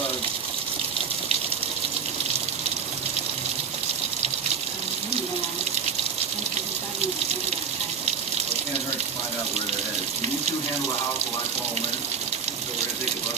Can't hurt to find out where they're headed. Can you two handle the house while I call them in? So we're going to take a bus.